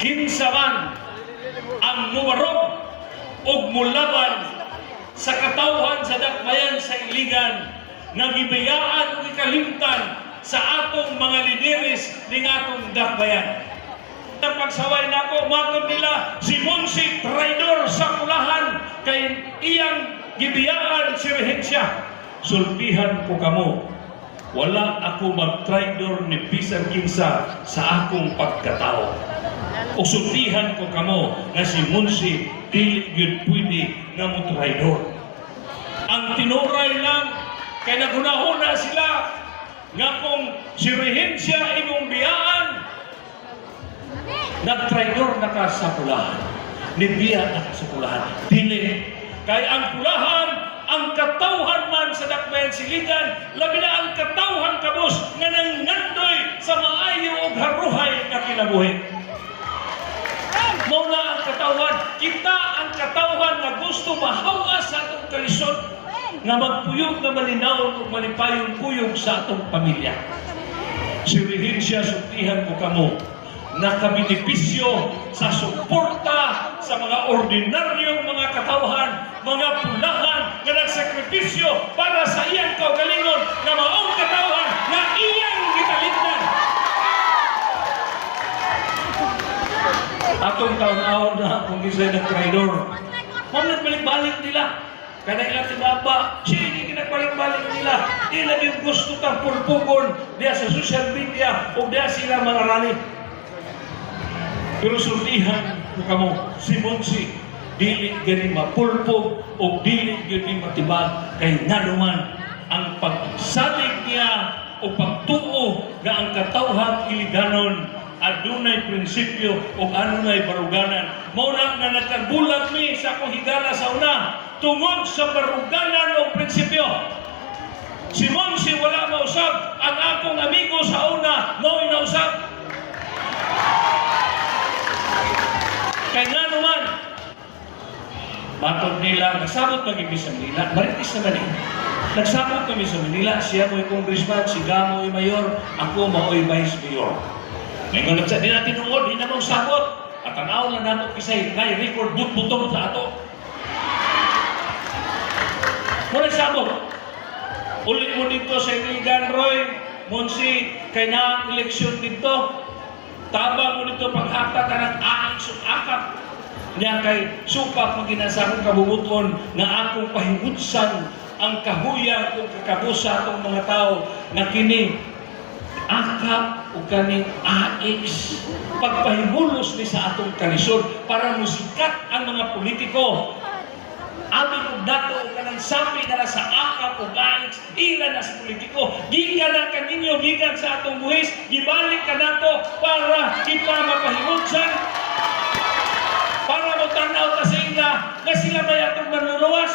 kinsa man ang muwarog ug mulaban sa katawhan sa dakbayan sa Iligan nga gibiyaan ug ikalimtan sa atong mga lideres ning atong dakbayan. Ang pagsaway nako matod nila si Monsi traidor sa Pulahan kay iyang gibiyaan si Rehensya. Sultihan ko kamo, wala ako mag-traidor ni bisan kinsa sa akong pagkatao. O sultihan ko kamo na si Monsi dili gyud pwede nga mo traidor. Ang tinuray lang kay naghunahuna sila nga kung si Rehensya imong biyaan, nag-traidor na ka sa Pulahan, nibiya na ka sa Pulahan. Dili, kay ang Pulahan, ang katawhan man sa dakbayan siligan, labi na ang katawhan kabos nga nangandoy sa maayo o haruhay na kinabuhi. Muna ang katawhan, kita ang katawhan na gusto mahawa sa atong kalisod, nga magpuyog na malinawon o malipayong kuyog sa atong pamilya. Si Rehensya, sultihan ko kamo, nakabenepisyo sa suporta sa mga ordinaryong mga katawhan, mga Pulahan na nagsakripisyo para sa iyang kaugalingon na maong katawhan na iyang gitaligdan. Atong taon-taon na kung isa'y nag-traidor, balik nila. Kada ilang tinapa, siya hindi kinagpalik-balik nila. Ila yung gusto kang pulpugon diya sa social media o diya sila mga rally. Pero sultihan ko kamo, si Monsi, dili gani mapulpog o dili gani matibag kay nanuman ang pagsalig niya o pagtuo na ang katawhan Iliganon adunay prinsipyo o adunay baruganan. Mauna nga nagkagulag mi sa akong higala sa una tungod sa baruganan o prinsipyo. Si Monsi wala mausap, ang akong amigo sa una mo'y nausap. Kaya nga naman, matod nila, nagsabot kami sa Manila, maritis naman eh. Nagsabot kami sa Manila, siya mo'y congressman, si Gamo'y mayor, ako mo'y vice mayor. Ngayon nagsabi natin noon, di na mong sabot. At tanaw lang natin kisay, ngay record but-butong sa ato. Muna sabot. Ulit mo dito sa Iligan, Roy, Monsi, kay na ang eleksyon dito. Tabang mo dito paghata ka ng aang sukakap. Niya kay suka pag ginasakong kabubuton na akong pahingutsan ang kahuyang o kakabusa atong mga tao na kini akap o kaning AX pagpahimulos ni sa atong kalisod para musikat ang mga politiko. Amin kong dato o kanang sapi na sa akap o AX ila na sa politiko. Gikan na kaninyo, gikan sa atong buhis, gibalik ka na to para kita mapahimutsan, para mo tanaw ka sa ila na sila may atong manluluwas.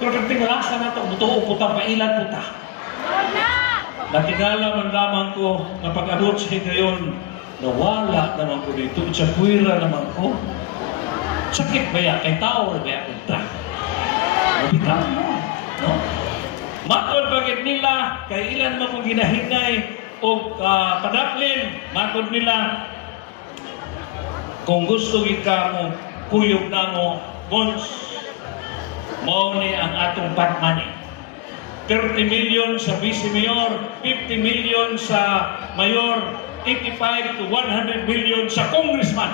Pero kung tingalasa na ito, buto o putang pailan puta. Natigala man lamang ko na pag-abot sa gayon, nawala naman ko dito, itsapuira naman ko. Sakit ba yan? Kay tao na ba yan? Punta. Mabitaw mo. No? Matod bagit nila, kay ilan mo kong ginahinay o padaplin, matod nila, kung gusto ka mo, kuyog na mo, Mons, mao ni ang atong pot money. 30 million sa vice mayor, 50 million sa mayor, 85 to 100 million sa congressman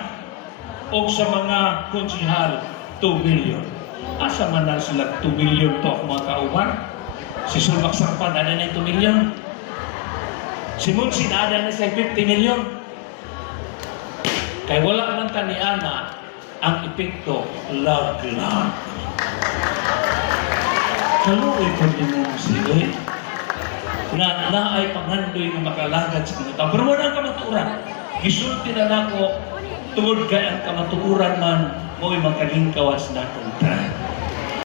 o sa mga konsihal, 2 million. Asa man na sila 2 million to ako mga kauban? Si Sulmak Sakpan, ada na 2 million. Si Monsin, ada na sa 50 million. Kaya wala man taniana ang epekto lag-lag. Kaluoy pa din mo sila na naay panghandoy na makalagad sa kanita. Pero wala ang kamaturan. Gisulti na nako tungod kay ang kamaturan man mo'y makalingkawas na kontra.